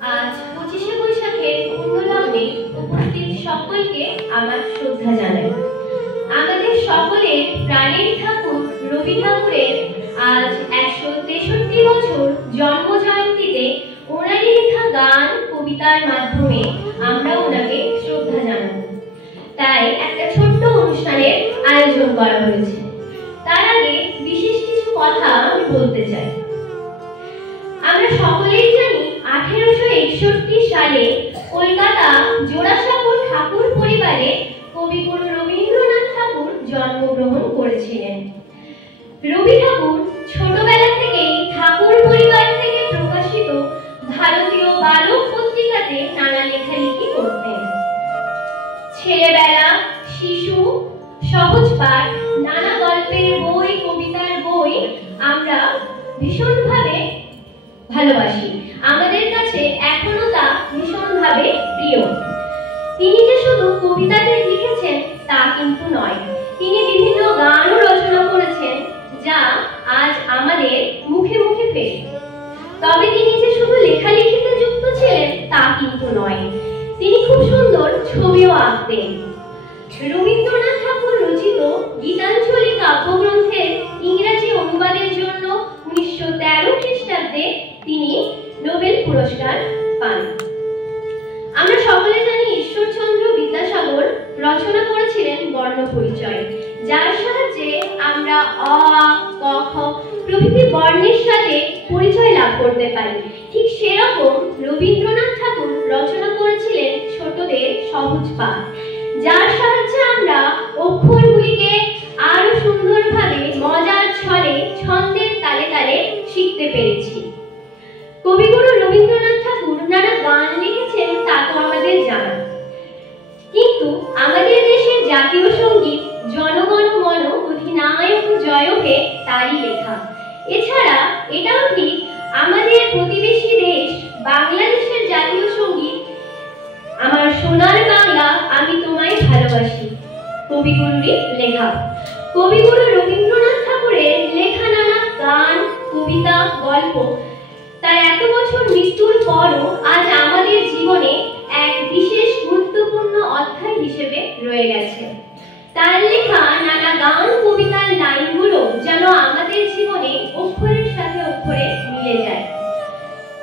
আজ 25শে বৈশাখের পুণ্যলগ্নে উপস্থিত সকলকে আমার শ্রদ্ধা জানাই। আমাদের সকলের প্রাণের ঠাকুর রবি ঠাকুরের আজ 163 বছর জন্ম জয়ন্তীতে ওনারই লেখা গান কবিতার মাধ্যমে আমরা ওনাকে শ্রদ্ধা জানাবো। তাই একটা ছোট্ট অনুষ্ঠানের আয়োজন করা হয়েছে। তার আগে বিশেষ কিছু কথা আমি বলতে চাই। আমরা সকলেই জানি 1861 সালে কলকাতা জোড়াসাঁকোর ঠাকুর পরিবারে কবিগুরু রবীন্দ্রনাথ ঠাকুর জন্মগ্রহণ করেছিলেন। রবি ঠাকুর ছোটবেলা থেকেই ঠাকুর পরিবার থেকে প্রকাশিত ভারতীয় বালক পত্রিকাতে নানা লেখালেখি করতেন। ছেলেবেলা, শিশু, সহজ পাঠ, নানা গল্পের বই, কবিতার বই আমরা ভীষণভাবে ভালোবাসি। আমাদের কাছে এখনো তা ভীষণভাবে প্রিয়। তিনি যে শুধু কবিতাতে লিখেছেন তা কিন্তু নয়, তিনি বিভিন্ন গানও রচনা করেছেন যা আজ আমাদের মুখে মুখে ফেরে। তবে তিনি যে শুধু লেখালেখিতে যুক্ত ছিলেন তা কিন্তু নয়, তিনি খুব সুন্দর ছবিও আঁকতেন। রবীন্দ্রনাথ ঠাকুর রচিত গীতাঞ্জলি কাব্যগ্রন্থের ইংরেজি অনুবাদের জন্য 1913 খ্রিস্টাব্দে তিনি নোবেল পুরস্কার পান। আমরা সকলে জানি ঈশ্বরচন্দ্র বিদ্যাসাগর রচনা করেছিলেন বর্ণ পরিচয়, যার সাহায্যে আমরা অ, আ, ক, খ প্রভৃতি বর্ণের সাথে পরিচয় লাভ করতে পারি। ঠিক সেরকম রবীন্দ্রনাথ ঠাকুর রচনা করেছিলেন ছোটদের সহজ পাঠ, যার সাহায্যে আমরা অক্ষরগুলিকে আরো সুন্দরভাবে মজার ছলে ছন্দের তালে তালে শিখতে পেরেছি। কবিগুরু রবীন্দ্রনাথ ঠাকুর নানা গান লিখেছেন তা তো আমাদের জানা, কিন্তু আমাদের দেশের জাতীয় সঙ্গীত জনগণ মন অধিনায়ক জয় হে তারই লেখা। এছাড়া এটাও ঠিক, আমাদের প্রতিবেশী দেশ বাংলাদেশের জাতীয় সঙ্গীত আমার সোনার বাংলা আমি তোমায় ভালোবাসি কবিগুরুরই লেখা। কবিগুরু রবীন্দ্রনাথ ঠাকুরের লেখা নানা গান, কবিতা, গল্প তার এত বছর মৃত্যুর পরও আজ আমাদের জীবনে এক বিশেষ গুরুত্বপূর্ণ অধ্যায় হিসেবে রয়ে গেছে। তার লেখা নানা গান, কবিতার লাইনগুলো যেন আমাদের জীবনে অক্ষরের সাথে অক্ষরে মিলে যায়।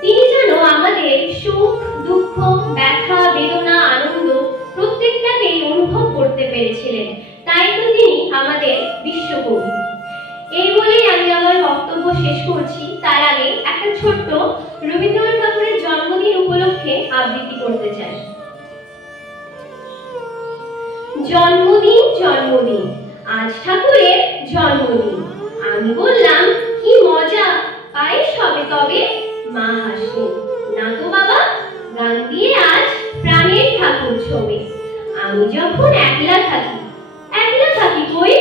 তিনি যেন আমাদের সুখ, দুঃখ, ব্যথা, বেদনা, আনন্দ প্রত্যেকটাকেই অনুভব করতে পেরেছিলেন। তাই তো তিনি আমাদের বিশ্বকবি। এই বলেই আমি আমার বক্তব্য শেষ করছি। তার আগে একটা ছোট্ট রবীন্দ্রনাথ ঠাকুরের জন্মদিন উপলক্ষে আবৃত্তি করতে চাই। জন্মদিন জন্মদিন, আজ ঠাকুরের জন্মদিন। আমি বললাম কি মজা, পায়েস হবে তবে? মা হাসলেন, না তো বাবা, গান দিয়ে আজ প্রাণের ঠাকুর ছবে। আমি যখন একলা থাকি কই?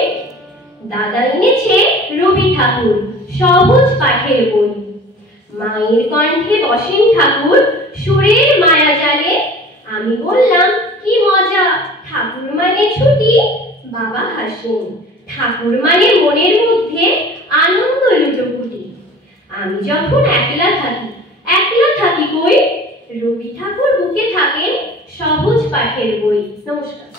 দাদা এনেছে রবি ঠাকুর সহজ পাঠের বই। মায়ের কণ্ঠে বসেন ঠাকুর সুরের মায়া জালে। আমি বললাম কি মজা, ঠাকুর মানে ছুটি? বাবা হাসেন, ঠাকুর মানে মনের মধ্যে আনন্দ লুটোপুটি। আমি যখন একলা থাকি কই? রবি ঠাকুর বুকে থাকেন সহজ পাঠের বই। নমস্কার।